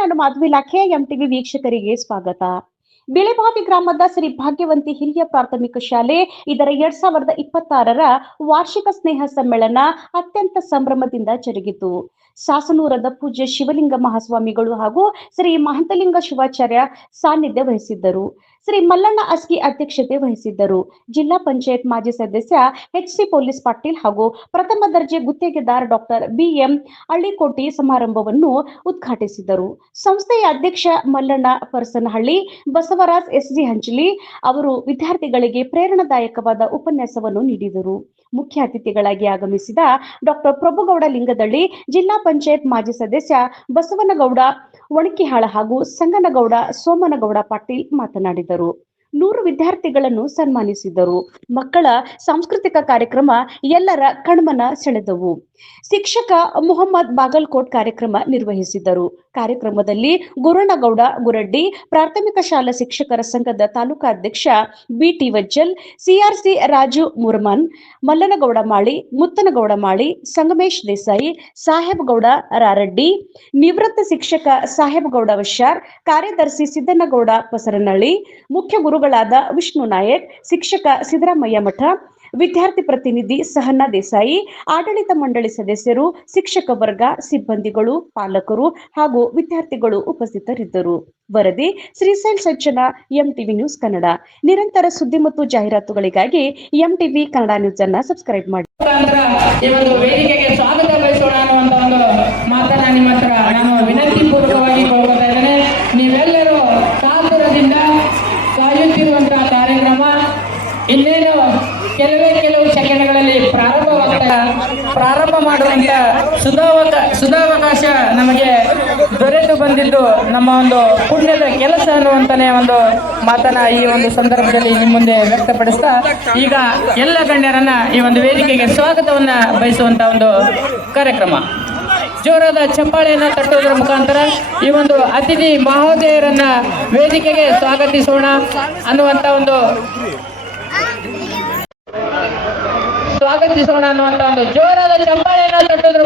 ನಾನು ಮಾಧವಿ ಲಾಖೆ ಎಂಟಿವಿ ವೀಕ್ಷಕರಿಗೆ ಸ್ವಾಗತ. ಬಿಳೆಬಾವಿ ಗ್ರಾಮದ ಶ್ರೀ ಭಾಗ್ಯವಂತಿ ಹಿರಿಯ ಪ್ರಾಥಮಿಕ ಶಾಲೆ ಇದರ 2026ರ ವಾರ್ಷಿಕ ಸ್ನೇಹ ಸಮ್ಮೇಳನ ಅತ್ಯಂತ ಸಂಭ್ರಮದಿಂದ ಜರುಗಿತು. ಸಾಸನೂರದ ಪೂಜ್ಯ ಶಿವಲಿಂಗ ಮಹಾಸ್ವಾಮಿಗಳು ಹಾಗೂ ಶ್ರೀ ಮಹಂತಲಿಂಗ ಶಿವಾಚಾರ್ಯ ಸಾನ್ನಿಧ್ಯ ವಹಿಸಿದ್ದರು. ಶ್ರೀ ಮಲ್ಲಣ್ಣ ಅಸ್ಕಿ ಅಧ್ಯಕ್ಷತೆ ವಹಿಸಿದ್ದರು. ಜಿಲ್ಲಾ ಪಂಚಾಯತ್ ಮಾಜಿ ಸದಸ್ಯ ಎಚ್.ಸಿ. ಪೊಲೀಸ್ ಪಾಟೀಲ್ ಹಾಗೂ ಪ್ರಥಮ ದರ್ಜೆ ಗುತ್ತೇದಾರ್ ಡಾಕ್ಟರ್ ಬಿ.ಎಂ. ಹಳ್ಳಿಕೋಟಿ ಸಮಾರಂಭವನ್ನು ಉದ್ಘಾಟಿಸಿದರು. ಸಂಸ್ಥೆಯ ಅಧ್ಯಕ್ಷ ಮಲ್ಲಣ್ಣ ಪರಸನಹಳ್ಳಿ, ಬಸವರಾಜ್ ಎಸ್.ಜಿ. ಹಂಚಲಿ ಅವರು ವಿದ್ಯಾರ್ಥಿಗಳಿಗೆ ಪ್ರೇರಣಾದಾಯಕವಾದ ಉಪನ್ಯಾಸವನ್ನು ನೀಡಿದರು. ಮುಖ್ಯ ಅತಿಥಿಗಳಾಗಿ ಆಗಮಿಸಿದ ಡಾಕ್ಟರ್ ಪ್ರಭುಗೌಡ ಲಿಂಗದಳ್ಳಿ, ಜಿಲ್ಲಾ ಪಂಚಾಯತ್ ಮಾಜಿ ಸದಸ್ಯ ಬಸವನಗೌಡ ಒಣಕಿಹಾಳ ಹಾಗೂ ಸಂಗನಗೌಡ ಸೋಮನಗೌಡ ಪಾಟೀಲ್ ಮಾತನಾಡಿದರು. 100 ವಿದ್ಯಾರ್ಥಿಗಳನ್ನು ಸನ್ಮಾನಿಸಿದರು. ಮಕ್ಕಳ ಸಾಂಸ್ಕೃತಿಕ ಕಾರ್ಯಕ್ರಮ ಎಲ್ಲರ ಕಣ್ಮನ ಸೆಳೆದವು. ಶಿಕ್ಷಕ ಮೊಹಮ್ಮದ್ ಬಾಗಲ್ಕೋಟ್ ಕಾರ್ಯಕ್ರಮ ನಿರ್ವಹಿಸಿದರು. ಕಾರ್ಯಕ್ರಮದಲ್ಲಿ ಗುರಣ್ಣಗೌಡ ಗುರಡ್ಡಿ, ಪ್ರಾಥಮಿಕ ಶಾಲಾ ಶಿಕ್ಷಕರ ಸಂಘದ ತಾಲೂಕಾ ಅಧ್ಯಕ್ಷ ಬಿ.ಟಿ. ವಜ್ಜಲ್, ಸಿಆರ್ಸಿ ರಾಜು ಮುರ್ಮನ್, ಮಲ್ಲನಗೌಡ ಮಾಳಿ, ಮುತ್ತನಗೌಡ ಮಾಳಿ, ಸಂಗಮೇಶ್ ದೇಸಾಯಿ, ಸಾಹೇಬಗೌಡ ರಾರಡ್ಡಿ, ನಿವೃತ್ತ ಶಿಕ್ಷಕ ಸಾಹೇಬಗೌಡ ವಶ್ಯಾರ್, ಕಾರ್ಯದರ್ಶಿ ಸಿದ್ದನಗೌಡ ಪಸರನಹಳ್ಳಿ, ಮುಖ್ಯ ಗುರುಗಳಾದ ವಿಷ್ಣು ನಾಯಕ್, ಶಿಕ್ಷಕ ಸಿದ್ದರಾಮಯ್ಯ ಮಠ, ವಿದ್ಯಾರ್ಥಿ ಪ್ರತಿನಿಧಿ ಸಹನಾ ದೇಸಾಯಿ, ಆಡಳಿತ ಮಂಡಳಿ ಸದಸ್ಯರು, ಶಿಕ್ಷಕ ವರ್ಗ, ಸಿಬ್ಬಂದಿಗಳು, ಪಾಲಕರು ಹಾಗೂ ವಿದ್ಯಾರ್ಥಿಗಳು ಉಪಸ್ಥಿತರಿದ್ದರು. ವರದಿ ಶ್ರೀಶೈಲ್ ಸಜ್ಜನ, ಎಂಟಿವಿ ನ್ಯೂಸ್ ಕನ್ನಡ. ನಿರಂತರ ಸುದ್ದಿ ಮತ್ತು ಜಾಹೀರಾತುಗಳಿಗಾಗಿ ಎಂಟಿವಿ ಕನ್ನಡ ನ್ಯೂಸ್ ಅನ್ನು ಸಬ್ಸ್ಕ್ರೈಬ್ ಮಾಡಿ. ವೇದಿಕೆಗೆ ಸ್ವಾಗತ ಬಯಸೋಣ ಅನ್ನುವಂತ ಒಂದು ಮಾತನ್ನ ನಿಮ್ಮ ಹತ್ರ ನಾನು ವಿನಂತಿ ಪೂರ್ವಕವಾಗಿ ಕೊಡ್ತಾ ಇದ್ದೇನೆ. ನೀವೆಲ್ಲರೂ ಕಾತುರದಿಂದ ಕಾಯುತ್ತಿರುವಂತಹ ಕಾರ್ಯಕ್ರಮ ಇನ್ನೇನು ಕೆಲವು ಸೆಕೆಂಡ್ಗಳಲ್ಲಿ ಪ್ರಾರಂಭ ಮಾಡುವಂತ ಸುಧಾವಕಾಶ ನಮಗೆ ದೊರೆತು ಬಂದಿದ್ದು ನಮ್ಮ ಒಂದು ಪುಣ್ಯದ ಕೆಲಸ ಅನ್ನುವಂತಾನೆ ಒಂದು ಮಾತನ್ನ ಈ ಒಂದು ಸಂದರ್ಭದಲ್ಲಿ ನಿಮ್ಮ ಮುಂದೆ ವ್ಯಕ್ತಪಡಿಸ್ತಾ ಈಗ ಎಲ್ಲ ಗಣ್ಯರನ್ನ ಈ ಒಂದು ವೇದಿಕೆಗೆ ಸ್ವಾಗತವನ್ನ ಬಯಸುವಂತ ಒಂದು ಕಾರ್ಯಕ್ರಮ. ಜೋರಾದ ಚಪ್ಪಾಳೆಯನ್ನ ತಟ್ಟುವುದರ ಮುಖಾಂತರ ಈ ಒಂದು ಅತಿಥಿ ಮಹೋದಯರನ್ನ ವೇದಿಕೆಗೆ ಸ್ವಾಗತಿಸೋಣ ಅನ್ನುವಂತ ಒಂದು ಜೋರಾದ ಚಪ್ಪಾಳೆಯನ್ನ ತಟ್ಟುವುದರ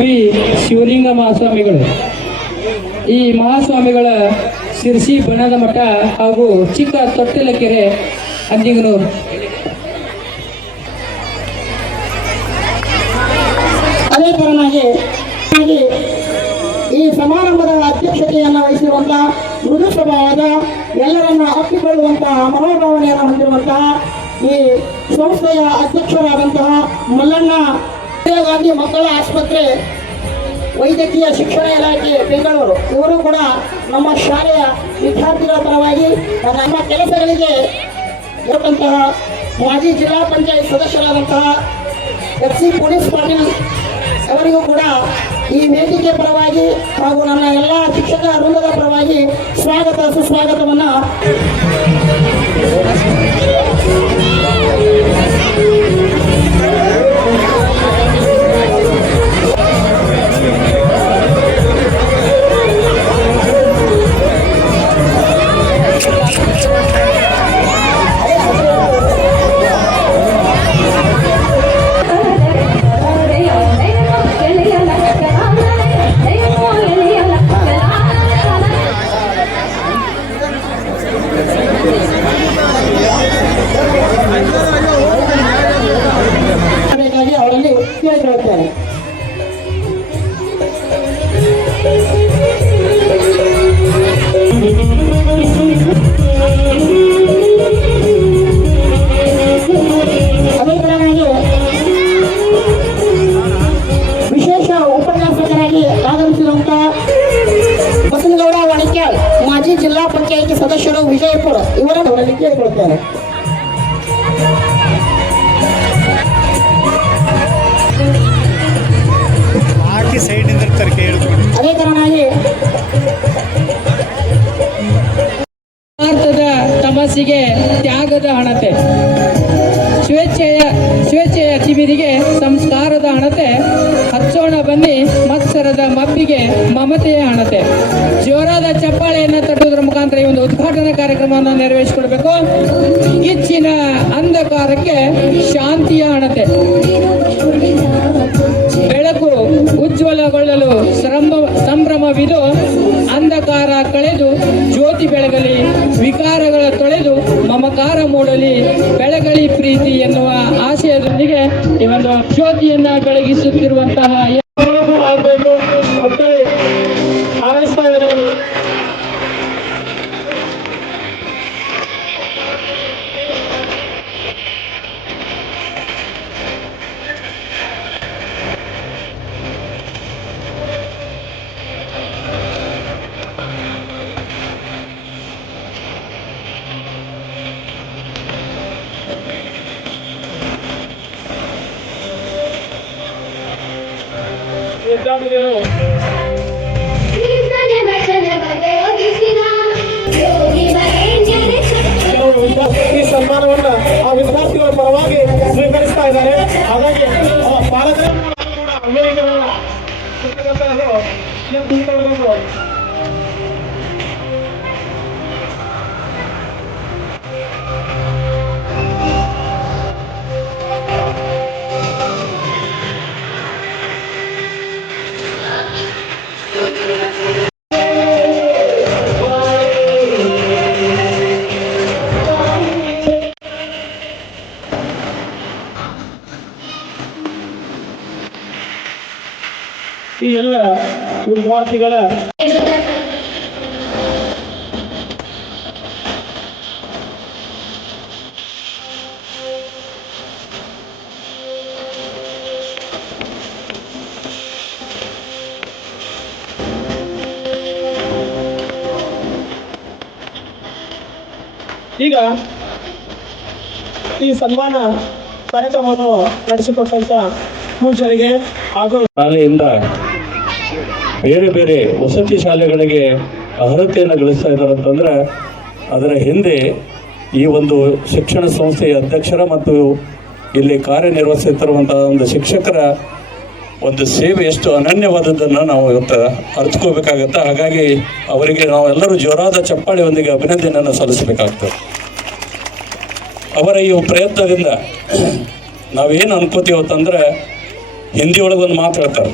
ಶ್ರೀ ಶಿವಲಿಂಗ ಮಹಾಸ್ವಾಮಿಗಳು. ಈ ಮಹಾಸ್ವಾಮಿಗಳ ಶಿರ್ಸಿ ಬಣದ ಮಠ ಹಾಗೂ ಚಿಕ್ಕ ತೊಟ್ಟಿಲಕೆರೆ ಅಂದಿಗನೂರು. ಅದೇ ತರನಾಗಿ ಈ ಸಮಾರಂಭದ ಅಧ್ಯಕ್ಷತೆಯನ್ನು ವಹಿಸಿರುವಂತಹ ಮೃದು ಸ್ವಭಾವದ ಎಲ್ಲರನ್ನ ಅಪ್ಪಿಕೊಳ್ಳುವಂತಹ ಮನೋಭಾವನೆಯನ್ನು ಹೊಂದಿರುವಂತಹ ಈ ಸಂಸ್ಥೆಯ ಅಧ್ಯಕ್ಷರಾದಂತಹ ಮಲ್ಲಣ್ಣ ಇಂದಿರಾ ಗಾಂಧಿ ಮಕ್ಕಳ ಆಸ್ಪತ್ರೆ ವೈದ್ಯಕೀಯ ಶಿಕ್ಷಣ ಇಲಾಖೆ ಬೆಂಗಳೂರು, ಇವರು ಕೂಡ ನಮ್ಮ ಶಾಲೆಯ ವಿದ್ಯಾರ್ಥಿಗಳ ಪರವಾಗಿ ನಮ್ಮ ಕೆಲಸಗಳಿಗೆ ಇರುವಂತಹ ಮಾಜಿ ಜಿಲ್ಲಾ ಪಂಚಾಯತ್ ಸದಸ್ಯರಾದಂತಹ FC ಪೊಲೀಸ್ ಪಾಟೀಲ್ ಅವರಿಗೂ ಕೂಡ ಈ ವೇದಿಕೆ ಪರವಾಗಿ ಹಾಗೂ ನನ್ನ ಎಲ್ಲ ಶಿಕ್ಷಕ ವೃಂದದ ಪರವಾಗಿ ಸ್ವಾಗತ ಸುಸ್ವಾಗತವನ್ನು. ಬೇಕಾಗಿ ಅವರಲ್ಲಿ ಕೇಳಿಕೊಳ್ಳುತ್ತೇನೆ. ಅದೇ ತರನಾಗಿ ವಿಶೇಷ ಉಪನ್ಯಾಸಕರಾಗಿ ಆಗಮಿಸಿರುವಂತಹ ಬಸನಗೌಡ ವಾಣಿಕ್ಯಾಳ್, ಮಾಜಿ ಜಿಲ್ಲಾ ಪಂಚಾಯಿತಿ ಸದಸ್ಯರು ವಿಜಯಪುರ, ಇವರನ್ನು ಅವರಲ್ಲಿ ಕೇಳಿಕೊಳ್ಳುತ್ತೇನೆ. ಅದೇ ತರನಾಗಿ ಭಾರತದ ತಮಸ್ಸಿಗೆ ತ್ಯಾಗದ ಹಣತೆ, ಸ್ವೇಚ್ಛೆಯ ತಿಮಿರಿಗೆ ಸಂಸ್ಕಾರದ ಹಣತೆ, ಹಚ್ಚೋಣ ಬನ್ನಿ ಮತ್ಸರದ ಮಬ್ಬಿಗೆ ಮಮತೆಯ ಹಣತೆ. ಜೋರಾದ ಚಪ್ಪಾಳೆಯನ್ನು ತಟ್ಟುವುದರ ಮುಖಾಂತರ ಈ ಒಂದು ಉದ್ಘಾಟನಾ ಕಾರ್ಯಕ್ರಮವನ್ನು ನೆರವೇರಿಸಿಕೊಡ್ಬೇಕು. ಕಿಚ್ಚಿನ ಅಂಧಕಾರಕ್ಕೆ ಶಾಂತಿಯ ಹಣತೆ, ಬೆಳಕು ಉಜ್ವಲಗೊಳ್ಳಲು ಸಂಭ್ರಮವಿದು, ಅಂಧಕಾರ ಕಳೆದು ಜ್ಯೋತಿ ಬೆಳಗಲಿ, ವಿಕಾರಗಳ ತೊಳೆದು ಮಮಕಾರ ಮೂಡಲಿ, ಬೆಳಗಲಿ ಪ್ರೀತಿ ಎನ್ನುವ ಆಶಯದೊಂದಿಗೆ ಈ ಒಂದು ಜ್ಯೋತಿಯನ್ನ ಬೆಳಗಿಸುತ್ತಿರುವಂತಹ ಆಗಬೇಕು ಅಂತೇಳಿ ಹಾರೈಸ್ತಾ ಇದ್ದೇನೆ. ವಿದ್ಯಾರ್ಥಿಗಳು ಈ ಸನ್ಮಾನವನ್ನು ಆ ವಿದ್ಯಾರ್ಥಿಗಳ ಪರವಾಗಿ ಸ್ವೀಕರಿಸ್ತಾ ಇದ್ದಾರೆ. ಹಾಗಾಗಿ ಪಾಲಕರು ಕೂಡ ಅಮೆರಿಕದ ಈ ಎಲ್ಲ ವಿದ್ಯಾರ್ಥಿಗಳ ಈಗ ಈ ಸನ್ಮಾನ ಕಾರ್ಯಕ್ರಮವನ್ನು ನಡೆಸಿಕೊಟ್ಟಂತ ಪೂಜಾರಿಗೆ ಹಾಗೂ ಶಾಲೆಯಿಂದ ಬೇರೆ ಬೇರೆ ವಸತಿ ಶಾಲೆಗಳಿಗೆ ಅರ್ಹತೆಯನ್ನು ಗಳಿಸ್ತಾ ಇದ್ದಾರೆ ಅಂತಂದ್ರೆ ಅದರ ಹಿಂದೆ ಈ ಒಂದು ಶಿಕ್ಷಣ ಸಂಸ್ಥೆಯ ಅಧ್ಯಕ್ಷರ ಮತ್ತು ಇಲ್ಲಿ ಕಾರ್ಯನಿರ್ವಹಿಸುತ್ತಿರುವಂತಹ ಒಂದು ಶಿಕ್ಷಕರ ಒಂದು ಸೇವೆ ಎಷ್ಟು ಅನನ್ಯವಾದದ್ದನ್ನು ನಾವು ಇವತ್ತು ಅರ್ಥಕೋಬೇಕಾಗತ್ತೆ. ಹಾಗಾಗಿ ಅವರಿಗೆ ನಾವೆಲ್ಲರೂ ಜೋರಾದ ಚಪ್ಪಾಳೆಯೊಂದಿಗೆ ಅಭಿನಂದನೆಯನ್ನು ಸಲ್ಲಿಸಬೇಕಾಗ್ತದೆ. ಅವರ ಈ ಪ್ರಯತ್ನದಿಂದ ನಾವೇನು ಅನ್ಕೋತೀವತ್ತಂದ್ರೆ, ಹಿಂದಿ ಒಳಗೆ ಒಂದು ಮಾತು ಹೇಳ್ತಾರೆ,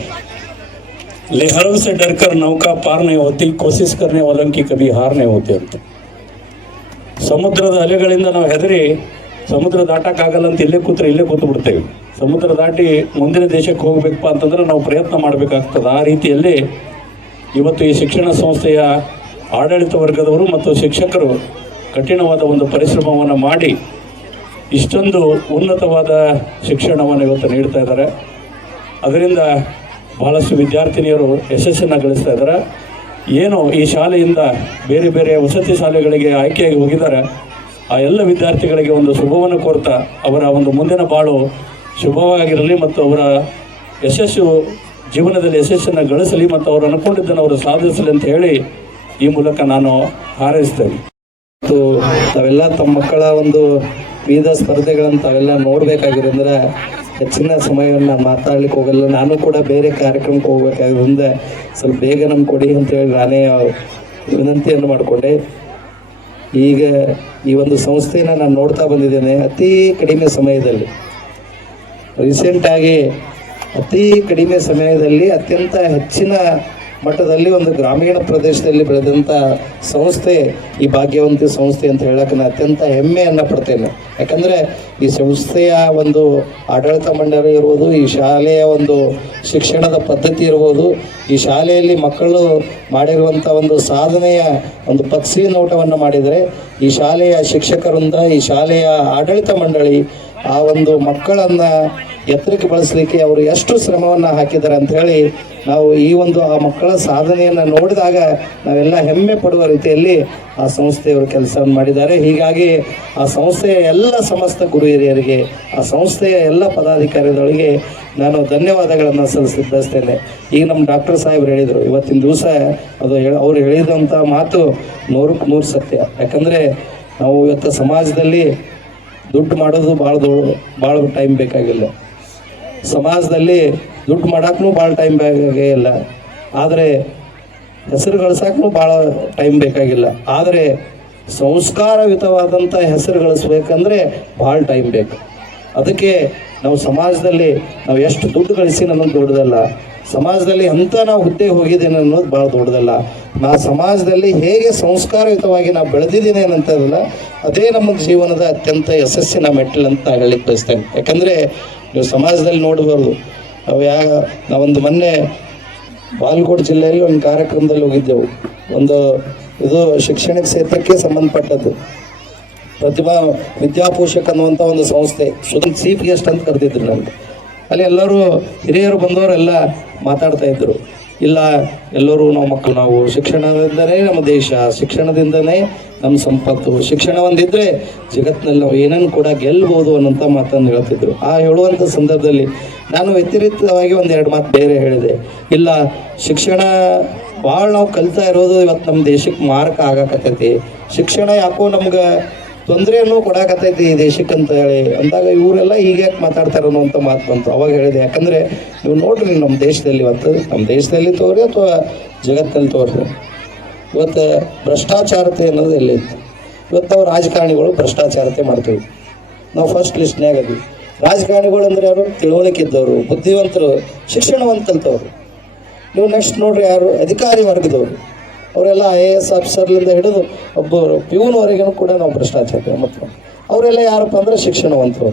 ಲೆಹರೋं से डरकर नौका पार नहीं होती, कोशिश करने वालों की कभी हार नहीं होती ಅಂತ. ಸಮುದ್ರದ ಅಲೆಗಳಿಂದ ನಾವು ಹೆದರಿ ಸಮುದ್ರ ದಾಟಕ್ಕಾಗಲ್ಲ ಅಂತ ಇಲ್ಲೇ ಕೂತು ಬಿಡ್ತೇವೆ. ಸಮುದ್ರ ದಾಟಿ ಮುಂದಿನ ದೇಶಕ್ಕೆ ಹೋಗಬೇಕಪ್ಪ ಅಂತಂದ್ರೆ ನಾವು ಪ್ರಯತ್ನ ಮಾಡಬೇಕಾಗ್ತದೆ. ಆ ರೀತಿಯಲ್ಲಿ ಇವತ್ತು ಈ ಶಿಕ್ಷಣ ಸಂಸ್ಥೆಯ ಆಡಳಿತ ವರ್ಗದವರು ಮತ್ತು ಶಿಕ್ಷಕರು ಕಠಿಣವಾದ ಒಂದು ಪರಿಶ್ರಮವನ್ನು ಮಾಡಿ ಇಷ್ಟೊಂದು ಉನ್ನತವಾದ ಶಿಕ್ಷಣವನ್ನು ಇವತ್ತು ನೀಡ್ತಾ ಇದ್ದಾರೆ. ಅದರಿಂದ ಬಹಳಷ್ಟು ವಿದ್ಯಾರ್ಥಿನಿಯರು ಯಶಸ್ಸನ್ನು ಗಳಿಸ್ತಾ ಇದ್ದಾರೆ. ಏನು ಈ ಶಾಲೆಯಿಂದ ಬೇರೆ ಬೇರೆ ವಸತಿ ಶಾಲೆಗಳಿಗೆ ಆಯ್ಕೆಯಾಗಿ ಹೋಗಿದ್ದಾರೆ, ಆ ಎಲ್ಲ ವಿದ್ಯಾರ್ಥಿಗಳಿಗೆ ಒಂದು ಶುಭವನ್ನು ಕೋರ್ತಾ ಅವರ ಒಂದು ಮುಂದಿನ ಬಾಳು ಶುಭವಾಗಿರಲಿ ಮತ್ತು ಅವರ ಜೀವನದಲ್ಲಿ ಯಶಸ್ಸನ್ನು ಗಳಿಸಲಿ ಮತ್ತು ಅವರು ಅನ್ಕೊಂಡಿದ್ದನ್ನು ಅವರು ಸಾಧಿಸಲಿ ಅಂತ ಹೇಳಿ ಈ ಮೂಲಕ ನಾನು ಹಾರೈಸ್ತೇನೆ. ಮತ್ತು ತಾವೆಲ್ಲ ತಮ್ಮ ಮಕ್ಕಳ ಒಂದು ವಿವಿಧ ಸ್ಪರ್ಧೆಗಳನ್ನು ತಾವೆಲ್ಲ ನೋಡಬೇಕಾಗಿರೋದ್ರೆ ಹೆಚ್ಚಿನ ಸಮಯವನ್ನು ಮಾತಾಡ್ಲಿಕ್ಕೆ ಹೋಗಲ್ಲ. ನಾನು ಕೂಡ ಬೇರೆ ಕಾರ್ಯಕ್ರಮಕ್ಕೆ ಹೋಗ್ಬೇಕಾಗಿರೋದ್ರಿಂದ ಸ್ವಲ್ಪ ಬೇಗ ನಮ್ಗೆ ಕೊಡಿ ಅಂತೇಳಿ ನಾನೇ ವಿನಂತಿಯನ್ನು ಮಾಡಿಕೊಂಡೆ. ಈಗ ಈ ಒಂದು ಸಂಸ್ಥೆನ ನಾನು ನೋಡ್ತಾ ಬಂದಿದ್ದೇನೆ. ಅತಿ ಕಡಿಮೆ ಸಮಯದಲ್ಲಿ, ರೀಸೆಂಟಾಗಿ ಅತಿ ಕಡಿಮೆ ಸಮಯದಲ್ಲಿ ಅತ್ಯಂತ ಹೆಚ್ಚಿನ ಮಟ್ಟದಲ್ಲಿ ಒಂದು ಗ್ರಾಮೀಣ ಪ್ರದೇಶದಲ್ಲಿ ಬೆಳೆದಂಥ ಸಂಸ್ಥೆ ಈ ಭಾಗ್ಯವಂತಿ ಸಂಸ್ಥೆ ಅಂತ ಹೇಳಕ್ಕೆ ನಾನು ಅತ್ಯಂತ ಹೆಮ್ಮೆಯನ್ನು ಪಡ್ತೇನೆ. ಯಾಕಂದರೆ ಈ ಸಂಸ್ಥೆಯ ಒಂದು ಆಡಳಿತ ಮಂಡಳಿ ಇರ್ಬೋದು, ಈ ಶಾಲೆಯ ಒಂದು ಶಿಕ್ಷಣದ ಪದ್ಧತಿ ಇರ್ಬೋದು, ಈ ಶಾಲೆಯಲ್ಲಿ ಮಕ್ಕಳು ಮಾಡಿರುವಂಥ ಒಂದು ಸಾಧನೆಯ ಒಂದು ಪಕ್ಷಿ ನೋಟವನ್ನು ಮಾಡಿದರೆ ಈ ಶಾಲೆಯ ಶಿಕ್ಷಕರಿಂದ, ಈ ಶಾಲೆಯ ಆಡಳಿತ ಮಂಡಳಿ ಆ ಒಂದು ಮಕ್ಕಳನ್ನು ಎತ್ತರಕ್ಕೆ ಬಳಸಲಿಕ್ಕೆ ಅವರು ಎಷ್ಟು ಶ್ರಮವನ್ನು ಹಾಕಿದ್ದಾರೆ ಅಂಥೇಳಿ ನಾವು ಈ ಒಂದು ಆ ಮಕ್ಕಳ ಸಾಧನೆಯನ್ನು ನೋಡಿದಾಗ ನಾವೆಲ್ಲ ಹೆಮ್ಮೆ ಪಡುವ ರೀತಿಯಲ್ಲಿ ಆ ಸಂಸ್ಥೆಯವರು ಕೆಲಸವನ್ನು ಮಾಡಿದ್ದಾರೆ. ಹೀಗಾಗಿ ಆ ಸಂಸ್ಥೆಯ ಎಲ್ಲ ಸಮಸ್ತ ಗುರು ಹಿರಿಯರಿಗೆ, ಆ ಸಂಸ್ಥೆಯ ಎಲ್ಲ ಪದಾಧಿಕಾರಿಗಳಿಗೆ ನಾನು ಧನ್ಯವಾದಗಳನ್ನು ಬಯಸ್ತೇನೆ. ಈಗ ನಮ್ಮ ಡಾಕ್ಟರ್ ಸಾಹೇಬ್ರು ಹೇಳಿದರು, ಇವತ್ತಿನ ದಿವಸ ಅದು ಅವ್ರು ಹೇಳಿದಂಥ ಮಾತು 100ಕ್ಕೆ 100 ಸತ್ಯ. ಯಾಕಂದರೆ ನಾವು ಇವತ್ತು ಸಮಾಜದಲ್ಲಿ ದುಡ್ಡು ಮಾಡೋದು ಭಾಳ ಟೈಮ್ ಬೇಕಾಗಿಲ್ಲ, ಸಮಾಜದಲ್ಲಿ ದುಡ್ಡು ಮಾಡೋಕ್ಕೂ ಭಾಳ ಟೈಮ್ ಬೇಕಾಗಿಲ್ಲ, ಆದರೆ ಹೆಸರು ಗಳಿಸೋಕ್ಕೂ ಭಾಳ ಟೈಮ್ ಬೇಕಾಗಿಲ್ಲ. ಆದರೆ ಸಂಸ್ಕಾರಯುತವಾದಂಥ ಹೆಸರು ಗಳಿಸ್ಬೇಕಂದ್ರೆ ಭಾಳ ಟೈಮ್ ಬೇಕು. ಅದಕ್ಕೆ ನಾವು ಸಮಾಜದಲ್ಲಿ ನಾವು ಎಷ್ಟು ದುಡ್ಡು ಗಳಿಸಿ ಅನ್ನೋದು ದೊಡ್ಡದಲ್ಲ, ಸಮಾಜದಲ್ಲಿ ಎಂಥ ನಾವು ಹುದ್ದೆಗೆ ಹೋಗಿದ್ದೇನೆ ಅನ್ನೋದು ಭಾಳ ದೊಡ್ಡದಲ್ಲ. ಸಮಾಜದಲ್ಲಿ ಹೇಗೆ ಸಂಸ್ಕಾರಯುತವಾಗಿ ನಾವು ಬೆಳೆದಿದ್ದೀನಿ ಅನ್ನೋಂಥದ್ದಲ್ಲ, ಅದೇ ನಮ್ಮ ಜೀವನದ ಅತ್ಯಂತ ಯಶಸ್ಸಿನ ಮೆಟ್ಟಿಲು ಅಂತ ಹೇಳಲಿಕ್ಕೆ ಬಯಸ್ತೇನೆ. ಯಾಕಂದರೆ ನೀವು ಸಮಾಜದಲ್ಲಿ ನೋಡಬಾರ್ದು. ನಾವೊಂದು ಮೊನ್ನೆ ಬಾಗಲಕೋಟೆ ಜಿಲ್ಲೆಯಲ್ಲಿ ಒಂದು ಕಾರ್ಯಕ್ರಮದಲ್ಲಿ ಹೋಗಿದ್ದೆವು. ಇದು ಶಿಕ್ಷಣ ಕ್ಷೇತ್ರಕ್ಕೆ ಸಂಬಂಧಪಟ್ಟದ್ದು, ಪ್ರತಿಭಾ ವಿದ್ಯಾಪೋಷಕ ಅನ್ನುವಂಥ ಒಂದು ಸಂಸ್ಥೆ. ಚೀಫ್ ಗೆಸ್ಟ್ ಅಂತ ಕರೆದಿದ್ರು ನಮಗೆ. ಅಲ್ಲಿ ಎಲ್ಲರೂ ಹಿರಿಯರು ಬಂದವರೆಲ್ಲ ಮಾತಾಡ್ತಾ ಇದ್ದರು, ಇಲ್ಲ ಎಲ್ಲರೂ ನಾವು ಶಿಕ್ಷಣದಿಂದನೇ ನಮ್ಮ ದೇಶ, ಶಿಕ್ಷಣದಿಂದನೇ ನಮ್ಮ ಸಂಪತ್ತು, ಶಿಕ್ಷಣ ಒಂದಿದ್ರೆ ಜಗತ್ತಿನಲ್ಲಿ ನಾವು ಏನನ್ನು ಕೂಡ ಗೆಲ್ಬೋದು ಅನ್ನೋಂಥ ಮಾತನ್ನು ಹೇಳ್ತಿದ್ರು. ಆ ಹೇಳುವಂಥ ಸಂದರ್ಭದಲ್ಲಿ ನಾನು ವ್ಯತಿರಿಕ್ತವಾಗಿ 1-2 ಮಾತು ಬೇರೆ ಹೇಳಿದೆ. ಇಲ್ಲ, ಶಿಕ್ಷಣ ಭಾಳ ನಾವು ಕಲಿತಾ ಇರೋದು ಇವತ್ತು ನಮ್ಮ ದೇಶಕ್ಕೆ ಮಾರಕ ಆಗಕತ್ತೈತಿ, ಶಿಕ್ಷಣ ಯಾಕೋ ನಮ್ಗೆ ತೊಂದರೆಯನ್ನು ಕೊಡಾಕತ್ತೈತಿ ಈ ದೇಶಕ್ಕೆ ಅಂತ ಹೇಳಿ ಅಂದಾಗ ಇವರೆಲ್ಲ ಈಗ ಯಾಕೆ ಮಾತಾಡ್ತಾರೆ ಅನ್ನೋಂಥ ಮಾತು ಬಂತು. ಅವಾಗ ಹೇಳಿದೆ, ಯಾಕಂದರೆ ನೀವು ನೋಡ್ರಿ ನಮ್ಮ ದೇಶದಲ್ಲಿ ಇವತ್ತು, ನಮ್ಮ ದೇಶದಲ್ಲಿ ತೋರಿ ಅಥವಾ ಜಗತ್ತಿನಲ್ಲಿ ತೋರಿ, ಇವತ್ತು ಭ್ರಷ್ಟಾಚಾರತೆ ಅನ್ನೋದು ಎಲ್ಲಿತ್ತು. ಇವತ್ತು ನಾವು ರಾಜಕಾರಣಿಗಳು ಭ್ರಷ್ಟಾಚಾರತೆ ಮಾಡ್ತೀವಿ. ನಾವು ಫಸ್ಟ್ ಲಿಸ್ಟ್ನ್ಯಾಗ ಅದೀವಿ. ರಾಜಕಾರಣಿಗಳು ಅಂದರೆ ಯಾರು? ತಿಳುವಳಿಕೆ ಇದ್ದವರು, ಬುದ್ಧಿವಂತರು, ಶಿಕ್ಷಣವಂತ ಕಲ್ತವ್ರು. ನೀವು ನೆಕ್ಸ್ಟ್ ನೋಡ್ರಿ ಯಾರು? ಅಧಿಕಾರಿ ವರ್ಗದವರು. ಅವರೆಲ್ಲ IAS ಆಫೀಸರ್ಲಿಂದ ಹಿಡಿದು ಒಬ್ಬರು ಪ್ಯೂನ್ವರೆಗೂ ಕೂಡ ನಾವು ಭ್ರಷ್ಟಾಚಾರ. ಮತ್ತು ಅವರೆಲ್ಲ ಯಾರಪ್ಪ ಅಂದರೆ ಶಿಕ್ಷಣವಂತರು.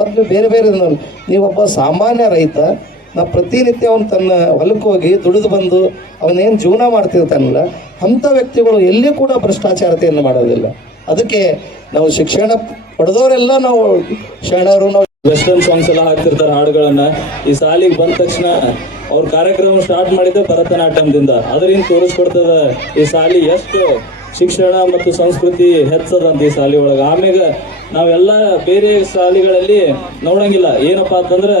ಮತ್ತು ಬೇರೆ ಬೇರೆ ನೀವೊಬ್ಬ ಸಾಮಾನ್ಯ ರೈತ, ನಾವು ಪ್ರತಿನಿತ್ಯ ಅವನು ತನ್ನ ಹೊಲಕ್ಕೆ ಹೋಗಿ ದುಡಿದು ಬಂದು ಅವನೇನು ಜೀವನ ಮಾಡ್ತಿರ್ತಾನಲ್ಲ, ಅಂಥ ವ್ಯಕ್ತಿಗಳು ಎಲ್ಲಿ ಕೂಡ ಭ್ರಷ್ಟಾಚಾರತೆಯನ್ನು ಮಾಡೋದಿಲ್ಲ. ಅದಕ್ಕೆ ನಾವು ಶಿಕ್ಷಣ ಪಡೆದವರೆಲ್ಲ ನಾವು ಶರಣರು. ನಾವು ವೆಸ್ಟರ್ನ್ ಸಾಂಗ್ಸ್ ಎಲ್ಲ ಹಾಕ್ತಿರ್ತಾರೆ ಹಾಡುಗಳನ್ನ. ಈ ಸಾಲಿಗೆ ಬಂದ ತಕ್ಷಣ ಅವ್ರ ಕಾರ್ಯಕ್ರಮ ಸ್ಟಾರ್ಟ್ ಮಾಡಿದ್ದೆ ಭರತನಾಟ್ಯಮದಿಂದ. ಅದರಿಂದ ತೋರಿಸ್ಕೊಡ್ತದ ಈ ಸಾಲಿ ಎಷ್ಟು ಶಿಕ್ಷಣ ಮತ್ತು ಸಂಸ್ಕೃತಿ ಹೆಚ್ಚದಂತ ಈ ಸಾಲಿ ಒಳಗೆ. ಆಮ್ಯಾಗ ನಾವೆಲ್ಲ ಬೇರೆ ಶಾಲೆಗಳಲ್ಲಿ ನೋಡಂಗಿಲ್ಲ. ಏನಪ್ಪಾ ಅಂತಂದ್ರೆ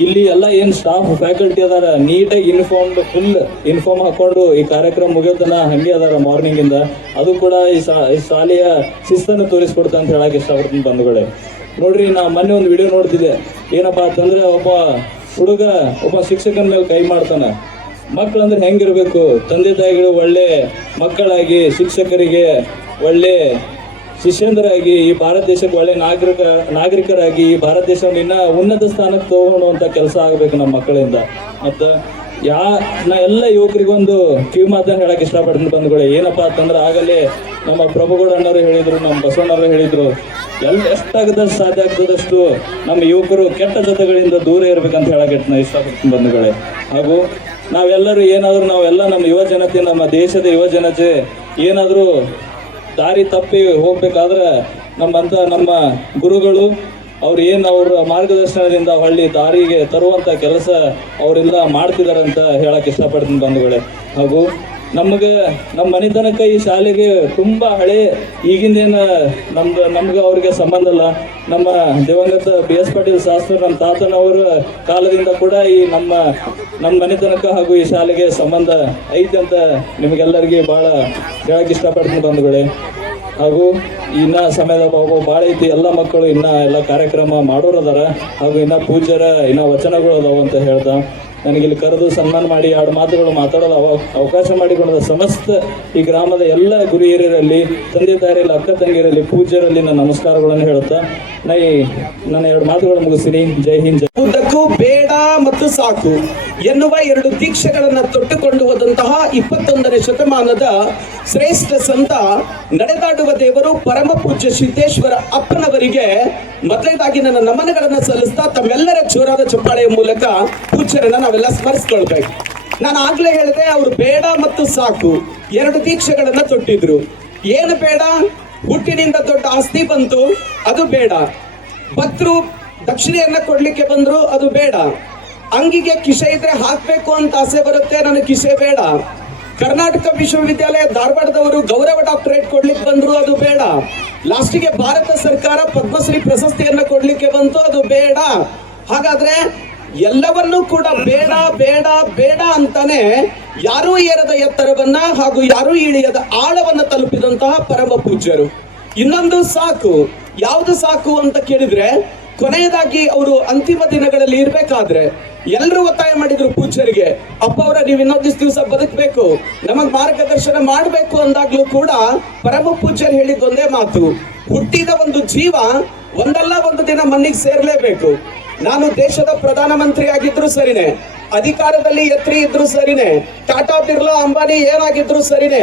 ಇಲ್ಲಿ ಎಲ್ಲ ಏನ್ ಸ್ಟಾಫ್ ಫ್ಯಾಕಲ್ಟಿ ಅದಾರ ನೀಟಾಗಿ ಫುಲ್ ಯೂನಿಫಾರ್ಮ್ ಹಾಕೊಂಡು ಈ ಕಾರ್ಯಕ್ರಮ ಮುಗಿಯೋತನ ಹಂಗೆ ಅದಾರ ಮಾರ್ನಿಂಗ್ ಇಂದ. ಅದು ಕೂಡ ಈ ಶಾಲೆಯ ಶಿಸ್ತನ್ನು ತೋರಿಸ್ಕೊಡ್ತಾ ಅಂತ ಹೇಳಕ್ ಇಷ್ಟಪಡ್ತೀನಿ ಬಂಧುಗಳೇ. ನೋಡ್ರಿ, ನಾ ಮೊನ್ನೆ ಒಂದು ವಿಡಿಯೋ ನೋಡ್ತಿದ್ದೆ. ಏನಪ್ಪಾ ಅಂತಂದ್ರೆ ಒಬ್ಬ ಹುಡುಗ ಒಬ್ಬ ಶಿಕ್ಷಕನ ಮೇಲೆ ಕೈ ಮಾಡ್ತಾನ. ಮಕ್ಕಳಂದ್ರೆ ಹೆಂಗಿರ್ಬೇಕು, ತಂದೆ ತಾಯಿಗಳು ಒಳ್ಳೆ ಮಕ್ಕಳಾಗಿ, ಶಿಕ್ಷಕರಿಗೆ ಒಳ್ಳೆ ಶಿಷ್ಯಂದರಾಗಿ, ಈ ಭಾರತ ದೇಶಕ್ಕೆ ಒಳ್ಳೆ ನಾಗರಿಕರಾಗಿ ಈ ಭಾರತ ದೇಶವನ್ನು ಇನ್ನ ಉನ್ನತ ಸ್ಥಾನಕ್ಕೆ ತಗೊಳ್ಳುವಂತ ಕೆಲಸ ಆಗ್ಬೇಕು ನಮ್ಮ ಮಕ್ಕಳಿಂದ. ಮತ್ತ ನಾ ಎಲ್ಲ ಯುವಕರಿಗೊಂದು ಕಿವಿ ಮಾತನ್ನು ಹೇಳಕ್ ಇಷ್ಟಪಡ್ತೀನಿ ಬಂಧುಗಳೇ. ಏನಪ್ಪಾ ಅಂತಂದ್ರೆ ಆಗಲೇ ನಮ್ಮ ಪ್ರಭುಗೌಡ ಅಣ್ಣವರು ಹೇಳಿದ್ರು, ನಮ್ಮ ಬಸವಣ್ಣವರು ಹೇಳಿದ್ರು, ಎಷ್ಟಾಗದಷ್ಟು ಸಾಧ್ಯ ಆಗ್ತದಷ್ಟು ನಮ್ಮ ಯುವಕರು ಕೆಟ್ಟ ಜೊತೆಗಳಿಂದ ದೂರ ಇರ್ಬೇಕಂತ ಹೇಳಕ್ಕೆ ನಾ ಇಷ್ಟಪಡ್ತೀನಿ ಬಂಧುಗಳೇ. ಹಾಗೂ ನಾವೆಲ್ಲರೂ ನಾವೆಲ್ಲ ನಮ್ಮ ಯುವ ಜನತೆ, ನಮ್ಮ ದೇಶದ ಯುವ ಜನತೆ ಏನಾದರೂ ದಾರಿ ತಪ್ಪಿ ಹೋಗ್ಬೇಕಾದ್ರೆ ನಮ್ಮ ಗುರುಗಳು ಅವ್ರ ಮಾರ್ಗದರ್ಶನದಿಂದ ಹೊಳ್ಳಿ ದಾರಿಗೆ ತರುವಂತ ಕೆಲಸ ಅವರೆಲ್ಲ ಮಾಡ್ತಿದಾರಂತ ಹೇಳಕ್ ಇಷ್ಟಪಡ್ತೀನಿ ಬಂಧುಗಳೇ. ಹಾಗೂ ನಮ್ಮ ಮನೆತನಕ ಈ ಶಾಲೆಗೆ ತುಂಬಾ ಹಳೆ, ಈಗಿಂದೇನ ನಮ್ಗೆ ಅವ್ರಿಗೆ ಸಂಬಂಧ ಇಲ್ಲ. ನಮ್ಮ ದಿವಂಗತ BS ಪಾಟೀಲ್ ಶಾಸ್ತ್ರ ನಮ್ಮ ತಾತನವರ ಕಾಲದಿಂದ ಕೂಡ ಈ ನಮ್ಮ ಮನೆತನಕ ಹಾಗೂ ಈ ಶಾಲೆಗೆ ಸಂಬಂಧ ಐತೆ ಅಂತ ನಿಮಗೆಲ್ಲರಿಗೆ ಬಹಳ ಹೇಳಕ್ ಇಷ್ಟಪಡ್ತೀನಿ ಬಂಧುಗಳೇ. ಹಾಗೂ ಇನ್ನ ಸಮಯದ ಭಾಳ ಐತಿ, ಎಲ್ಲ ಮಕ್ಕಳು ಎಲ್ಲ ಕಾರ್ಯಕ್ರಮ ಮಾಡೋರದಾರ. ಹಾಗೂ ಇನ್ನ ಪೂಜ್ಯರ ವಚನಗಳು ಅದಾವ ಅಂತ ಹೇಳ್ದ ನನಗಿಲ್ಲಿ ಕರೆದು ಸನ್ಮಾನ ಮಾಡಿ 2 ಮಾತುಗಳು ಮಾತಾಡೋದು ಅವಕಾಶ ಮಾಡಿಕೊಂಡ ಸಮಸ್ತ ಈ ಗ್ರಾಮದ ಎಲ್ಲ ಗುರು ಹಿರಿಯರಲ್ಲಿ, ತಂದೆ ತಾಯಿರಲ್ಲಿ, ಅಕ್ಕ ತಂಗಿಯರಲ್ಲಿ, ಪೂಜ್ಯರಲ್ಲಿ ನನ್ನ ನಮಸ್ಕಾರಗಳನ್ನು ಹೇಳುತ್ತಾ ನನ್ನ 2 ಮಾತುಗಳು ಮುಗಿಸ್ತೀನಿ. ಜೈ ಹಿಂದ್. ಉದ್ದಕ್ಕೂ ಬೇಡ ಮತ್ತು ಸಾಕು ಎನ್ನುವ 2 ದೀಕ್ಷೆಗಳನ್ನು ತೊಟ್ಟುಕೊಂಡು ಹೋದಂತಹ 21ನೇ ಶತಮಾನದ ಶ್ರೇಷ್ಠ ಸಂತ ನಡೆದಾಡುವ ದೇವರು ಪರಮ ಪೂಜ್ಯ ಸಿದ್ದೇಶ್ವರ ಅಪ್ಪನವರಿಗೆ ಮೊದಲನೇದಾಗಿ ನನ್ನ ನಮನಗಳನ್ನು ಸಲ್ಲಿಸ್ತಾ ತಮ್ಮೆಲ್ಲರ ಜೋರಾದ ಚಪ್ಪಾಳೆಯ ಮೂಲಕ ಪೂಜ್ಯರನ್ನ ನಾವೆಲ್ಲ ಸ್ಮರಿಸ್ಕೊಳ್ಬೇಕು. ನಾನು ಆಗ್ಲೇ ಹೇಳಿದೆ, ಅವರು ಬೇಡ ಮತ್ತು ಸಾಕು 2 ದೀಕ್ಷೆಗಳನ್ನ ತೊಟ್ಟಿದ್ರು. ಏನು ಬೇಡ? ಹುಟ್ಟಿನಿಂದ ದೊಡ್ಡ ಆಸ್ತಿ ಬಂತು, ಅದು ಬೇಡ. ಭಕ್ತರು ದಕ್ಷಿಣೆಯನ್ನ ಕೊಡ್ಲಿಕ್ಕೆ ಬಂದ್ರು, ಅದು ಬೇಡ. ಅಂಗಿಗೆ ಕಿಸೆ ಇದ್ರೆ ಹಾಕ್ಬೇಕು ಅಂತ ಆಸೆ ಬರುತ್ತೆ, ನನಗೆ ಕಿಸೆ ಬೇಡ. ಕರ್ನಾಟಕ ವಿಶ್ವವಿದ್ಯಾಲಯ ಧಾರವಾಡದವರು ಗೌರವ ಡಾಕ್ಟರೇಟ್ ಕೊಡ್ಲಿಕ್ಕೆ ಬಂದ್ರು, ಅದು ಬೇಡ. ಲಾಸ್ಟಿಗೆ ಭಾರತ ಸರ್ಕಾರ ಪದ್ಮಶ್ರೀ ಪ್ರಶಸ್ತಿಯನ್ನ ಕೊಡ್ಲಿಕ್ಕೆ ಬಂತು, ಅದು ಬೇಡ. ಹಾಗಾದ್ರೆ ಎಲ್ಲವನ್ನೂ ಕೂಡ ಬೇಡ ಬೇಡ ಬೇಡ ಅಂತಾನೆ ಯಾರೂ ಏರದ ಎತ್ತರವನ್ನ ಹಾಗೂ ಯಾರೂ ಇಳಿಯದ ಆಳವನ್ನ ತಲುಪಿದಂತಹ ಪರಮ ಪೂಜ್ಯರು. ಇನ್ನೊಂದು ಸಾಕು. ಯಾವುದು ಸಾಕು ಅಂತ ಕೇಳಿದ್ರೆ, ಕೊನೆಯದಾಗಿ ಅವರು ಅಂತಿಮ ದಿನಗಳಲ್ಲಿ ಇರ್ಬೇಕಾದ್ರೆ ಎಲ್ಲರೂ ಒತ್ತಾಯ ಮಾಡಿದ್ರು ಪೂಜ್ಯರಿಗೆ, ಅಪ್ಪ ಅವರ ನೀವು ಇನ್ನೊಂದಿಷ್ಟು ದಿವಸ ಬದುಕಬೇಕು, ನಮಗ್ ಮಾರ್ಗದರ್ಶನ ಮಾಡಬೇಕು ಅಂದಾಗ್ಲೂ ಕೂಡ ಪರಮ ಪೂಜ್ಯರು ಹೇಳಿದ್ದೊಂದೇ ಮಾತು, ಹುಟ್ಟಿದ ಒಂದು ಜೀವ ಒಂದಲ್ಲ ಒಂದು ದಿನ ಮಣ್ಣಿಗೆ ಸೇರ್ಲೇಬೇಕು. ನಾನು ದೇಶದ ಪ್ರಧಾನಮಂತ್ರಿ ಆಗಿದ್ರು ಸರಿನೇ, ಅಧಿಕಾರದಲ್ಲಿ ಎತ್ರಿ ಇದ್ರು ಸರಿನೇ, ಟಾಟಾ ಬಿರ್ಲಾ ಅಂಬಾನಿ ಏನಾಗಿದ್ರು ಸರಿನೇ,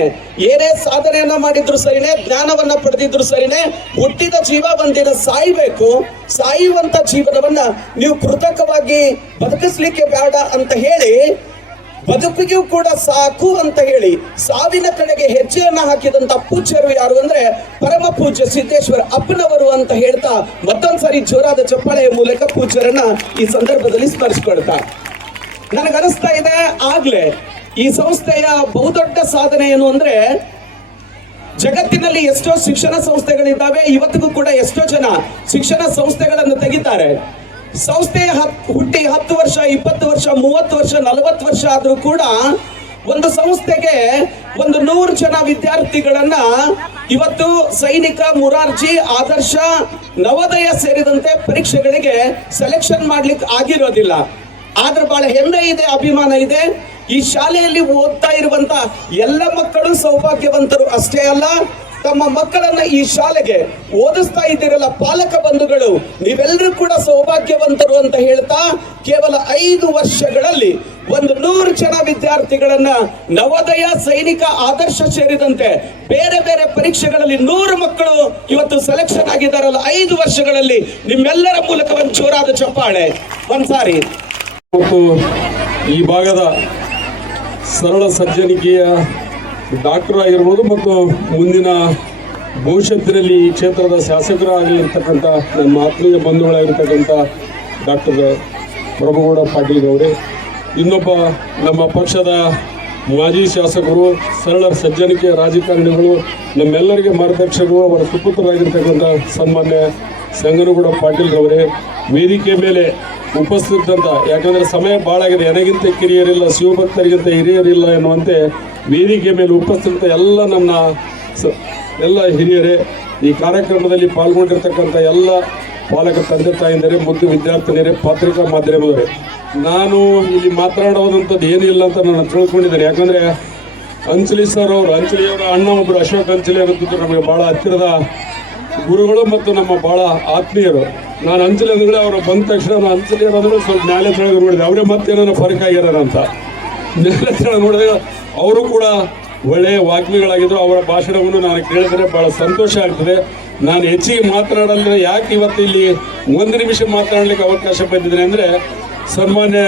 ಏನೇ ಸಾಧನೆಯನ್ನ ಮಾಡಿದ್ರು ಸರಿನೇ, ಜ್ಞಾನವನ್ನ ಪಡೆದಿದ್ರು ಸರಿನೇ, ಹುಟ್ಟಿದ ಜೀವ ಒಂದಿನ ಸಾಯ್ಬೇಕು. ಸಾಯುವಂತ ಜೀವನವನ್ನ ನೀವು ಕೃತಕವಾಗಿ ಬದುಕಿಸ್ಲಿಕ್ಕೆ ಬೇಡ ಅಂತ ಹೇಳಿ, ಬದುಕಿಗೂ ಕೂಡ ಸಾಕು ಅಂತ ಹೇಳಿ ಸಾವಿನ ಕಡೆಗೆ ಹೆಜ್ಜೆಯನ್ನ ಹಾಕಿದಂತ ಪೂಜ್ಯರು ಯಾರು ಅಂದ್ರೆ ಪರಮ ಪೂಜ್ಯ ಸಿದ್ದೇಶ್ವರ ಅಪ್ಪನವರು ಅಂತ ಹೇಳ್ತಾ ಮತ್ತೊಂದ್ಸರಿ ಜೋರಾದ ಚಪ್ಪಾಳೆಯ ಮೂಲಕ ಪೂಜ್ಯರನ್ನ ಈ ಸಂದರ್ಭದಲ್ಲಿ ಸ್ಮರಿಸಿಕೊಳ್ತಾ ನನಗನಿಸ್ತಾ ಇದೆ, ಆಗ್ಲೇ ಈ ಸಂಸ್ಥೆಯ ಬಹುದೊಡ್ಡ ಸಾಧನೆ ಏನು ಅಂದ್ರೆ, ಜಗತ್ತಿನಲ್ಲಿ ಎಷ್ಟೋ ಶಿಕ್ಷಣ ಸಂಸ್ಥೆಗಳಿದ್ದಾವೆ, ಇವತ್ತಿಗೂ ಕೂಡ ಎಷ್ಟೋ ಜನ ಶಿಕ್ಷಣ ಸಂಸ್ಥೆಗಳನ್ನು ತೆಗಿತಾರೆ. ಸಂಸ್ಥೆ ಹುಟ್ಟಿ 10 ವರ್ಷ, 20 ವರ್ಷ, 30 ವರ್ಷ, 40 ವರ್ಷ ಆದ್ರೂ ಕೂಡ ಒಂದು ಸಂಸ್ಥೆಗೆ 100 ಜನ ವಿದ್ಯಾರ್ಥಿಗಳನ್ನ ಇವತ್ತು ಸೈನಿಕ, ಮುರಾರ್ಜಿ, ಆದರ್ಶ, ನವೋದಯ ಸೇರಿದಂತೆ ಪರೀಕ್ಷೆಗಳಿಗೆ ಸೆಲೆಕ್ಷನ್ ಮಾಡ್ಲಿಕ್ಕೆ ಆಗಿರೋದಿಲ್ಲ. ಆದ್ರೆ ಬಹಳ ಹೆಮ್ಮೆ ಇದೆ, ಅಭಿಮಾನ ಇದೆ. ಈ ಶಾಲೆಯಲ್ಲಿ ಓದ್ತಾ ಇರುವಂತ ಎಲ್ಲ ಮಕ್ಕಳು ಸೌಭಾಗ್ಯವಂತರು ಅಷ್ಟೇ ಅಲ್ಲ, ತಮ್ಮ ಮಕ್ಕಳನ್ನ ಈ ಶಾಲೆಗೆ ಓದಿಸ್ತಾ ಇದ್ದೀರಲ್ಲ ಪಾಲಕ ಬಂಧುಗಳು, ನೀವೆಲ್ಲರೂ ಕೂಡ ಸೌಭಾಗ್ಯವಂತರು ಅಂತ ಹೇಳ್ತಾ ಕೇವಲ 5 ವರ್ಷಗಳಲ್ಲಿ 100 ಜನ ವಿದ್ಯಾರ್ಥಿಗಳನ್ನ ನವೋದಯ, ಸೈನಿಕ, ಆದರ್ಶ ಸೇರಿದಂತೆ ಬೇರೆ ಬೇರೆ ಪರೀಕ್ಷೆಗಳಲ್ಲಿ 100 ಮಕ್ಕಳು ಇವತ್ತು ಸೆಲೆಕ್ಷನ್ ಆಗಿದ್ದಾರಲ್ಲ 5 ವರ್ಷಗಳಲ್ಲಿ. ನಿಮ್ಮೆಲ್ಲರ ಮೂಲಕ ಒಂದು ಜೋರಾದ ಚಪ್ಪಾಳೆ ಒಂದ್ಸಾರಿ. ಮತ್ತು ಈ ಭಾಗದ ಸರಳ ಸಜ್ಜನಿಕೆಯ ಡಾಕ್ಟರ್ ಆಗಿರ್ಬೋದು ಮತ್ತು ಮುಂದಿನ ಭವಿಷ್ಯತ್ತಿನಲ್ಲಿ ಈ ಕ್ಷೇತ್ರದ ಶಾಸಕರಾಗಿರ್ತಕ್ಕಂಥ ನಮ್ಮ ಆತ್ಮೀಯ ಬಂಧುಗಳಾಗಿರ್ತಕ್ಕಂಥ ಡಾಕ್ಟರ್ ಪ್ರಭುಗೌಡ ಪಾಟೀಲ್ ಅವರೇ, ಇನ್ನೊಬ್ಬ ನಮ್ಮ ಪಕ್ಷದ ಮಾಜಿ ಶಾಸಕರು, ಸರಳ ಸಜ್ಜನಿಕೆಯ ರಾಜಕಾರಣಿಗಳು, ನಮ್ಮೆಲ್ಲರಿಗೆ ಮಾರ್ಗದರ್ಶಕರು, ಅವರ ಸುಪುತ್ರರಾಗಿರ್ತಕ್ಕಂಥ ಸನ್ಮಾನ್ಯ ಸಂಗನಗೌಡ ಪಾಟೀಲ್ ಅವರೇ, ವೇದಿಕೆ ಮೇಲೆ ಉಪಸ್ಥಿತಂತ, ಯಾಕಂದರೆ ಸಮಯ ಭಾಳ ಆಗಿದೆ, ನನಗಿಂತ ಕಿರಿಯರಿಲ್ಲ, ಶಿವಭಕ್ತರಿಗಿಂತ ಹಿರಿಯರಿಲ್ಲ ಎನ್ನುವಂತೆ ವೇದಿಕೆ ಮೇಲೆ ಉಪಸ್ಥಿತ ಎಲ್ಲ ಹಿರಿಯರೇ, ಈ ಕಾರ್ಯಕ್ರಮದಲ್ಲಿ ಪಾಲ್ಗೊಂಡಿರ್ತಕ್ಕಂಥ ಎಲ್ಲ ಪಾಲಕ ತಂದೆ ತಾಯಿಂದರೆ, ಮುದ್ದು ವಿದ್ಯಾರ್ಥಿನಿಯರೇ, ಪತ್ರಿಕಾ ಮಾಧ್ಯಮದವರೇ, ನಾನು ಇಲ್ಲಿ ಮಾತನಾಡುವುದಂಥದ್ದು ಏನಿಲ್ಲ ಅಂತ ನಾನು ತಿಳ್ಕೊಂಡಿದ್ದೇನೆ. ಯಾಕಂದರೆ ಅಂಚಲಿ ಸರ್ ಅವರು, ಅಂಚಲಿಯವರ ಅಣ್ಣ ಒಬ್ಬರು ಅಶೋಕ್ ಅಂಚಲಿ ಅನ್ನೋದು ನಮಗೆ ಭಾಳ ಹತ್ತಿರದ ಗುರುಗಳು ಮತ್ತು ನಮ್ಮ ಭಾಳ ಆತ್ಮೀಯರು. ನಾನು ಅಂಚಲಿ ಅಂದ್ಗಳೇ ಅವರು ಬಂದ ತಕ್ಷಣ ನಾನು ಅಂಚಲಿ ಅನ್ನೋದ್ರೆ ಸ್ವಲ್ಪ ನ್ಯಾಲೆ ತೆಳಗೆ ನೋಡಿದೆ, ಅವರೇ ಮತ್ತೇನೋ ಫರಕ್ ಆಗ್ಯಾರಂತ ನ್ಯಾಲೆ ತೆಳಗೆ ನೋಡಿದಾಗ ಅವರು ಕೂಡ ಒಳ್ಳೆಯ ವಾಗ್ಮಿಗಳಾಗಿದ್ದರು. ಅವರ ಭಾಷಣವನ್ನು ನಾನು ಕೇಳಿದರೆ ಭಾಳ ಸಂತೋಷ ಆಗ್ತದೆ. ನಾನು ಹೆಚ್ಚಿಗೆ ಮಾತನಾಡಲ್ಲ, ಯಾಕೆ ಇವತ್ತು ಇಲ್ಲಿ 1 ನಿಮಿಷ ಮಾತನಾಡಲಿಕ್ಕೆ ಅವಕಾಶ ಬಂದಿದ್ದೇನೆ ಅಂದರೆ, ಸನ್ಮಾನ್ಯ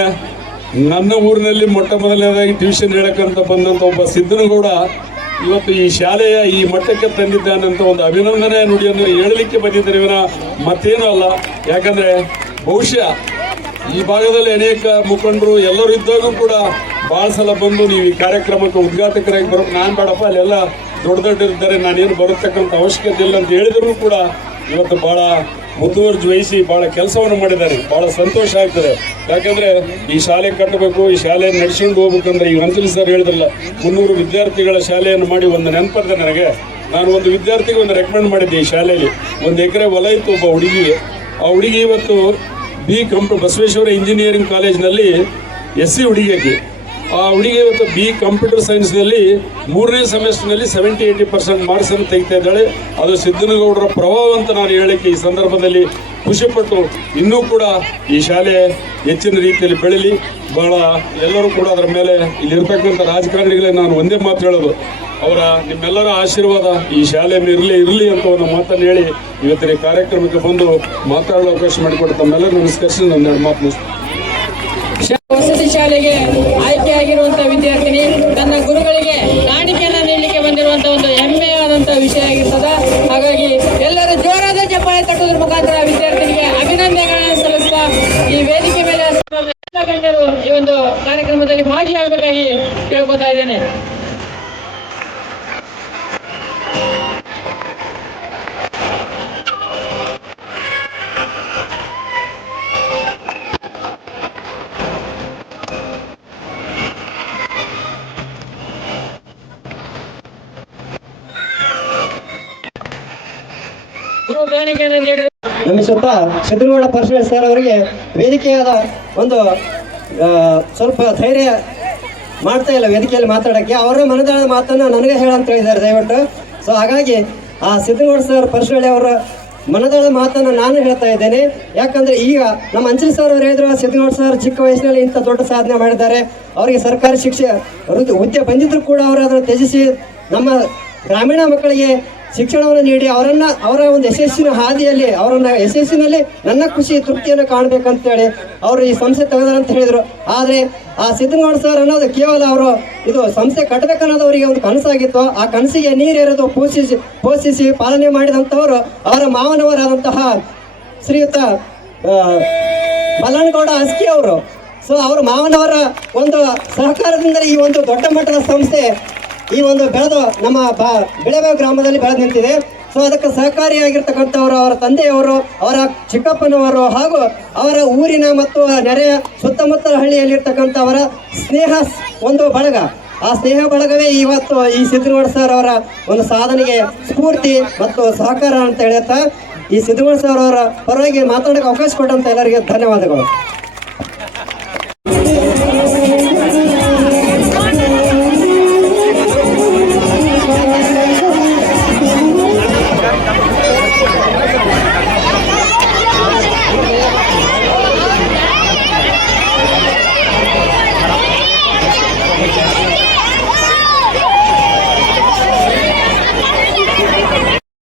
ನನ್ನ ಊರಿನಲ್ಲಿ ಮೊಟ್ಟ ಮೊದಲನೇದಾಗಿ ಟ್ಯೂಷನ್ ಹೇಳಕ್ಕಂತ ಬಂದಂಥ ಒಬ್ಬ ಸಿದ್ದನಗೌಡ ಇವತ್ತು ಈ ಶಾಲೆಯ ಈ ಮಟ್ಟಕ್ಕೆ ತಂದಿದ್ದಾನಂತ ಒಂದು ಅಭಿನಂದನೆ ನುಡಿಯನ್ನು ಹೇಳಲಿಕ್ಕೆ ಬಂದಿದ್ದಾರೆ. ಇವನ ಮತ್ತೇನೂ ಅಲ್ಲ, ಯಾಕಂದರೆ ಬಹುಶಃ ಈ ಭಾಗದಲ್ಲಿ ಅನೇಕ ಮುಖಂಡರು ಎಲ್ಲರೂ ಇದ್ದಾಗೂ ಕೂಡ ಭಾಳ ಸಲ ಬಂದು ನೀವು ಈ ಕಾರ್ಯಕ್ರಮಕ್ಕೆ ಉದ್ಘಾಟಕರಾಗಿ ಬರೋಕೆ ನಾನು ಬೇಡಪ್ಪ, ಅಲ್ಲೆಲ್ಲ ದೊಡ್ಡ ದೊಡ್ಡರಿದ್ದಾರೆ, ನಾನೇನು ಬರತಕ್ಕಂಥ ಅವಶ್ಯಕತೆ ಇಲ್ಲ ಅಂತ ಹೇಳಿದರೂ ಕೂಡ ಇವತ್ತು ಭಾಳ ಮುತುವರ್ಜಿ ವಹಿಸಿ ಭಾಳ ಕೆಲಸವನ್ನು ಮಾಡಿದ್ದಾರೆ. ಭಾಳ ಸಂತೋಷ ಆಗ್ತದೆ. ಯಾಕಂದರೆ ಈ ಶಾಲೆ ಕಟ್ಟಬೇಕು, ಈ ಶಾಲೆಯನ್ನು ನಡೆಸ್ಕೊಂಡು ಹೋಗ್ಬೇಕಂದ್ರೆ ಈಗ ಅಂಚಲಿ ಸರ್ ಹೇಳಿದ್ರಲ್ಲ, 300 ವಿದ್ಯಾರ್ಥಿಗಳ ಶಾಲೆಯನ್ನು ಮಾಡಿ ಒಂದು ನೆನಪದೆ ನನಗೆ. ನಾನು ಒಂದು ವಿದ್ಯಾರ್ಥಿಗೆ ಒಂದು ರೆಕಮೆಂಡ್ ಮಾಡಿದ್ದೆ. ಈ ಶಾಲೆಯಲ್ಲಿ 1 ಎಕರೆ ಹೊಲ ಇತ್ತು ಒಬ್ಬ ಹುಡುಗಿಗೆ. ಆ ಹುಡುಗಿ ಇವತ್ತು ಬಸವೇಶ್ವರ ಇಂಜಿನಿಯರಿಂಗ್ ಕಾಲೇಜಿನಲ್ಲಿ SC ಹುಡುಗಿಯಾಗಿ, ಆ ಹುಡುಗಿ ಇವತ್ತು BE ಕಂಪ್ಯೂಟರ್ ಸೈನ್ಸ್ನಲ್ಲಿ 3ನೇ ಸೆಮಿಸ್ಟರ್ನಲ್ಲಿ 70-80% ಮಾರ್ಕ್ಸನ್ನು ತೆಗಿತಾ ಇದ್ದಾಳೆ. ಅದು ಸಿದ್ದನಗೌಡರ ಪ್ರಭಾವ ಅಂತ ನಾನು ಹೇಳಲಿಕ್ಕೆ ಈ ಸಂದರ್ಭದಲ್ಲಿ ಖುಷಿಪಟ್ಟು, ಇನ್ನೂ ಕೂಡ ಈ ಶಾಲೆ ಹೆಚ್ಚಿನ ರೀತಿಯಲ್ಲಿ ಬೆಳೀಲಿ. ಭಾಳ ಎಲ್ಲರೂ ಕೂಡ ಅದರ ಮೇಲೆ ಇಲ್ಲಿರ್ತಕ್ಕಂಥ ರಾಜಕಾರಣಿಗಳೇ ನಾನು ಒಂದೇ ಮಾತು ಹೇಳೋದು, ನಿಮ್ಮೆಲ್ಲರ ಆಶೀರ್ವಾದ ಈ ಶಾಲೆ ಮೇಲೆ ಇರಲಿ ಅಂತ ಒಂದು ಮಾತನ್ನು ಹೇಳಿ ಇವತ್ತಿನ ಕಾರ್ಯಕ್ರಮಕ್ಕೆ ಬಂದು ಮಾತಾಡಲು ಅವಕಾಶ ಮಾಡಿಕೊಟ್ಟು ತಮ್ಮೆಲ್ಲರೂ ನಮಸ್ಕರಿಸಿ ನನ್ನ ಮಾತು ವಸತಿ ಶಾಲೆಗೆ ಆಯ್ಕೆಯಾಗಿರುವಂತಹ ವಿದ್ಯಾರ್ಥಿನಿ ತನ್ನ ಗುರುಗಳಿಗೆ ಕಾಣಿಕೆಯನ್ನು ನೀಡಲಿಕ್ಕೆ ಬಂದಿರುವಂತಹ ಒಂದು ಹೆಮ್ಮೆಯಾದಂತಹ ವಿಷಯ ಆಗಿರ್ತದೆ. ಹಾಗಾಗಿ ಎಲ್ಲರೂ ಜೋರಾದ ಚಪ್ಪಾಳೆ ತಟ್ಟುವುದರ ಮುಖಾಂತರ ವಿದ್ಯಾರ್ಥಿನಿಗೆ ಅಭಿನಂದನೆಗಳನ್ನು ಸಲ್ಲಿಸ್ತಾ ಈ ವೇದಿಕೆ ಮೇಲೆ ಎಲ್ಲ ಗಣ್ಯರು ಈ ಒಂದು ಕಾರ್ಯಕ್ರಮದಲ್ಲಿ ಭಾಗಿಯಾಗಬೇಕಾಗಿ ಕೇಳ್ಕೊತಾ ಇದ್ದೇನೆ. ನಮಿಸುತ್ತ ಸಿದ್ದನಗೌಡ ಪರಮೇಶ್ವರ ಸರ್ ಅವರಿಗೆ ವೇದಿಕೆಯಾದ ಒಂದು ಸ್ವಲ್ಪ ಧೈರ್ಯ ಮಾಡ್ತಾ ಇಲ್ಲ ವೇದಿಕೆಯಲ್ಲಿ ಮಾತಾಡೋಕ್ಕೆ. ಅವರ ಮನದಾಳದ ಮಾತನ್ನು ನನಗೆ ಹೇಳಂತ ಹೇಳಿದ್ದಾರೆ ದಯವಿಟ್ಟು. ಸೊ ಹಾಗಾಗಿ ಆ ಸಿದ್ದನಗೌಡ ಸರ್ ಪರಮೇಶ್ವರ ಅವರ ಮನದಾಳದ ಮಾತನ್ನು ನಾನು ಹೇಳ್ತಾ ಇದ್ದೇನೆ. ಯಾಕಂದರೆ ಈಗ ನಮ್ಮ ಅಂಚಲಿ ಸರ್ ಅವರು ಹೇಳಿದ್ರು, ಸಿದ್ದನಗೌಡ ಸರ್ ಚಿಕ್ಕ ವಯಸ್ಸಿನಲ್ಲಿ ಇಂಥ ದೊಡ್ಡ ಸಾಧನೆ ಮಾಡಿದ್ದಾರೆ. ಅವರಿಗೆ ಸರ್ಕಾರಿ ಶಿಕ್ಷೆ ಹುದ್ದೆ ಬಂದಿದ್ದರೂ ಕೂಡ ಅವರು ಅದನ್ನು ತ್ಯಜಿಸಿ ನಮ್ಮ ಗ್ರಾಮೀಣ ಮಕ್ಕಳಿಗೆ ಶಿಕ್ಷಣವನ್ನು ನೀಡಿ ಅವರ ಒಂದು ಯಶಸ್ಸಿನ ಹಾದಿಯಲ್ಲಿ ಯಶಸ್ಸಿನಲ್ಲಿ ನನ್ನ ಖುಷಿ ತೃಪ್ತಿಯನ್ನು ಕಾಣಬೇಕಂತೇಳಿ ಅವರು ಈ ಸಂಸ್ಥೆ ತೆಗೆದಾರಂತ ಹೇಳಿದರು. ಆದರೆ ಆ ಸಿದ್ದನಗೌಡ ಸರ್ ಅನ್ನೋದು ಕೇವಲ ಅವರು ಇದು ಸಂಸ್ಥೆ ಕಟ್ಟಬೇಕನ್ನೋದು ಅವರಿಗೆ ಒಂದು ಕನಸಾಗಿತ್ತು. ಆ ಕನಸಿಗೆ ನೀರೆರೆದು ಪೋಷಿಸಿ ಪಾಲನೆ ಮಾಡಿದಂಥವರು ಅವರ ಮಾವನವರಾದಂತಹ ಶ್ರೀಯುತ ಮಲ್ಲನಗೌಡ ಅಸ್ಕಿ ಅವರು. ಸೊ ಅವರ ಮಾವನವರ ಒಂದು ಸಹಕಾರದಿಂದಲೇ ಈ ಒಂದು ದೊಡ್ಡ ಮಟ್ಟದ ಸಂಸ್ಥೆ ಈ ಒಂದು ಬೆಳೆದು ನಮ್ಮ ಬಿಳೆಬೇವು ಗ್ರಾಮದಲ್ಲಿ ಬೆಳೆದು ನಿಂತಿದೆ. ಸೊ ಅದಕ್ಕೆ ಸಹಕಾರಿಯಾಗಿರ್ತಕ್ಕಂಥವರು ಅವರ ತಂದೆಯವರು, ಅವರ ಚಿಕ್ಕಪ್ಪನವರು ಹಾಗೂ ಅವರ ಊರಿನ ಮತ್ತು ನೆರೆಯ ಸುತ್ತಮುತ್ತಲ ಹಳ್ಳಿಯಲ್ಲಿರ್ತಕ್ಕಂಥ ಅವರ ಸ್ನೇಹ ಒಂದು ಬಳಗ. ಆ ಸ್ನೇಹ ಬಳಗವೇ ಇವತ್ತು ಈ ಸಿದ್ದನಗೌಡ ಸರ್ ಅವರ ಒಂದು ಸಾಧನೆಗೆ ಸ್ಫೂರ್ತಿ ಮತ್ತು ಸಹಕಾರ ಅಂತ ಹೇಳುತ್ತಾ ಈ ಸಿದ್ದನಗೌಡ ಸರ್ ಅವರ ಪರವಾಗಿ ಮಾತಾಡೋಕ್ಕೆ ಅವಕಾಶ ಕೊಟ್ಟಂತ ಎಲ್ಲರಿಗೆ ಧನ್ಯವಾದಗಳು.